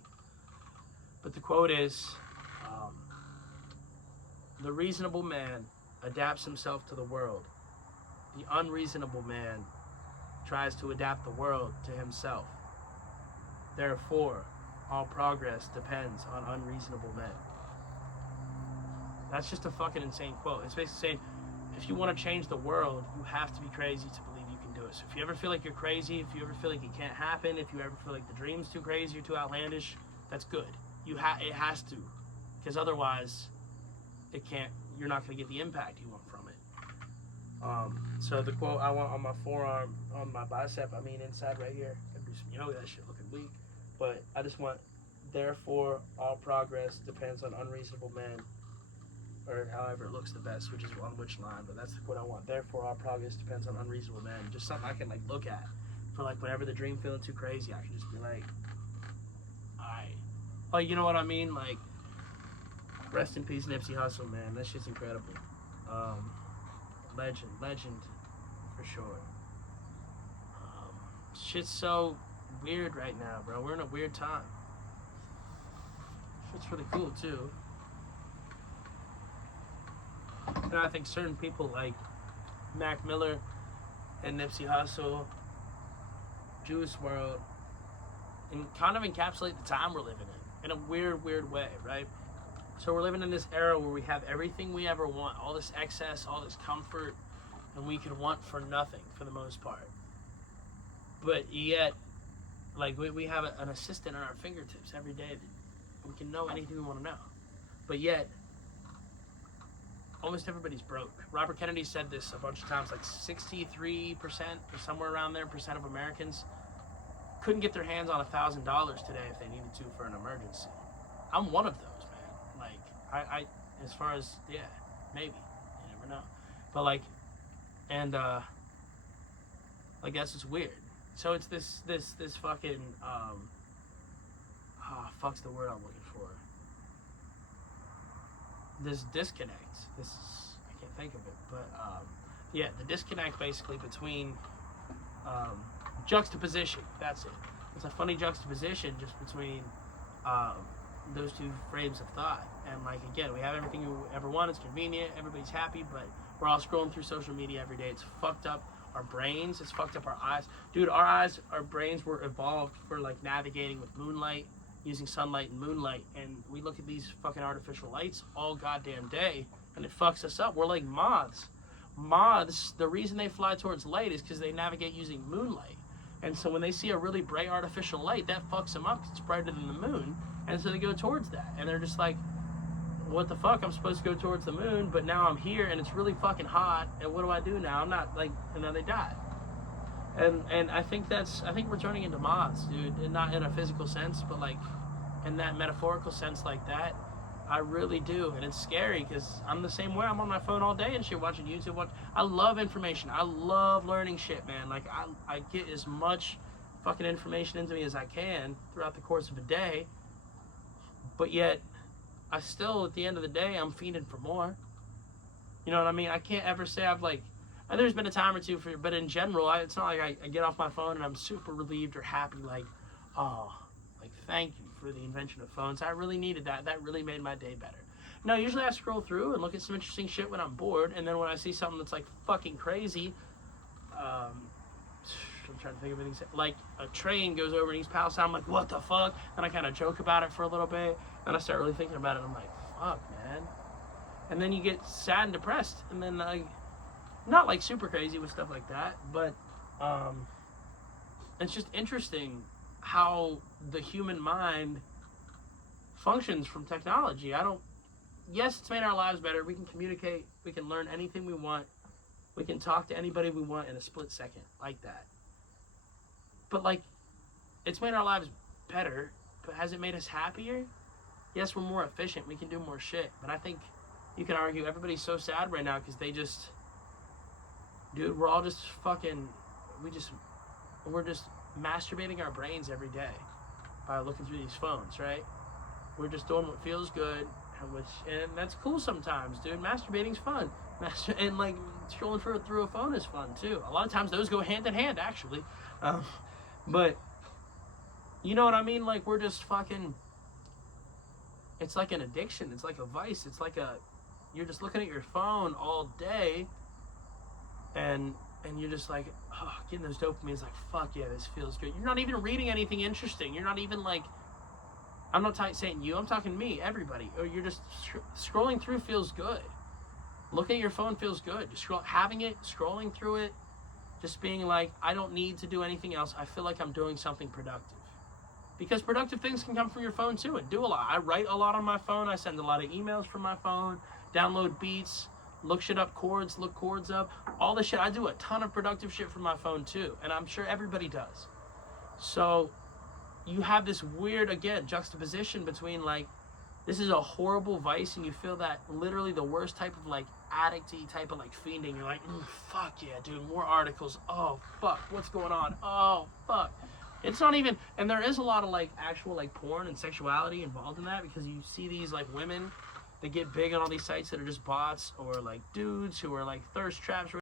But the quote is, the reasonable man adapts himself to the world. The unreasonable man tries to adapt the world to himself. Therefore, all progress depends on unreasonable men. That's just a fucking insane quote. It's basically saying, if you want to change the world, you have to be crazy to believe you can do it. So if you ever feel like you're crazy, if you ever feel like it can't happen, if you ever feel like the dream's too crazy or too outlandish, that's good. It has to, because otherwise, it can't. You're not going to get the impact you want from it. So the quote I want on my forearm, on my bicep, I mean inside right here. I do some yoga, that shit looking weak. But I just want, therefore, all progress depends on unreasonable men, or however it looks the best, which is on which line, but that's the quote I want. Therefore, all progress depends on unreasonable men. Just something I can like look at for like whenever the dream feeling too crazy, I can just be like, alright. Oh, you know what I mean? Like, rest in peace, Nipsey Hussle, man. That shit's incredible. Legend, for sure. Shit's so weird right now, bro. We're in a weird time. Shit's really cool, too. And I think certain people like Mac Miller and Nipsey Hussle, Juice WRLD, and kind of encapsulate the time we're living in a weird way, right? So we're living in this era where we have everything we ever want, all this excess, all this comfort, and we can want for nothing for the most part. But yet, like, we have an assistant at our fingertips every day that we can know anything we want to know. But yet, almost everybody's broke. Robert Kennedy said this a bunch of times, like 63% or somewhere around there percent of Americans couldn't get their hands on $1,000 today if they needed to for an emergency. I'm one of those, man. Like I as far as, yeah, maybe, you never know, but like, and like that's just weird. So it's this fucking fuck's the word I'm looking for. This disconnect. I can't think of it, but yeah, the disconnect basically between juxtaposition. That's it. It's a funny juxtaposition just between those two frames of thought. And like, again, we have everything you ever want. It's convenient. Everybody's happy, but we're all scrolling through social media every day. It's fucked up our brains. It's fucked up our eyes. Dude, our brains were evolved for like navigating with moonlight, using sunlight and moonlight, and we look at these fucking artificial lights all goddamn day, and it fucks us up. We're like moths. Moths, the reason they fly towards light is because they navigate using moonlight. And so when they see a really bright artificial light, that fucks them up because it's brighter than the moon. And so they go towards that. And they're just like, what the fuck? I'm supposed to go towards the moon, but now I'm here and it's really fucking hot. And what do I do now? I'm not like, and then they die. And I think we're turning into moths, dude. And not in a physical sense, but like in that metaphorical sense like that. I really do. And it's scary because I'm the same way. I'm on my phone all day and shit, watching YouTube. I love information. I love learning shit, man. Like I get as much fucking information into me as I can throughout the course of a day. But yet, I still, at the end of the day, I'm fiending for more. You know what I mean? I can't ever say I've like, there's been a time or two but in general, it's not like I get off my phone and I'm super relieved or happy, like, oh, like, thank you for the invention of phones. I really needed that. That really made my day better. No, usually I scroll through and look at some interesting shit when I'm bored, and then when I see something that's like fucking crazy, I'm trying to think of anything. Like a train goes over East Palestine, I'm like, what the fuck? And I kind of joke about it for a little bit, and I start really thinking about it. I'm like, fuck, man. And then you get sad and depressed, and then like, not like super crazy with stuff like that, but it's just interesting how the human mind functions from technology. Yes, it's made our lives better. We can communicate. We can learn anything we want. We can talk to anybody we want in a split second, like that. But like, it's made our lives better, but has it made us happier? Yes, we're more efficient. We can do more shit. But I think you can argue everybody's so sad right now because they just, dude, we're all just fucking, we're just masturbating our brains every day by looking through these phones, right? We're just doing what feels good, and that's cool sometimes, dude. Masturbating's fun. And like scrolling through a phone is fun too. A lot of times those go hand in hand, actually. But you know what I mean? Like, we're just fucking, it's like an addiction. It's like a vice. It's like you're just looking at your phone all day, and you're just like, oh, getting those dopamines, like, fuck yeah, this feels good. You're not even reading anything interesting. You're not even like, I'm not saying you, I'm talking me, everybody. Or you're just scrolling through feels good. Looking at your phone feels good. Just having it, scrolling through it, just being like, I don't need to do anything else. I feel like I'm doing something productive. Because productive things can come from your phone too, and do a lot. I write a lot on my phone. I send a lot of emails from my phone, download beats, look shit up, look chords up, all this shit. I do a ton of productive shit from my phone too, and I'm sure everybody does. So you have this weird, again, juxtaposition between like, this is a horrible vice, and you feel that literally the worst type of like addict-y type of like fiending. You're like, fuck yeah, dude, more articles. Oh, fuck, what's going on? Oh, fuck. It's not even, and there is a lot of like actual like porn and sexuality involved in that, because you see these like women that get big on all these sites that are just bots, or like dudes who are like thirst traps.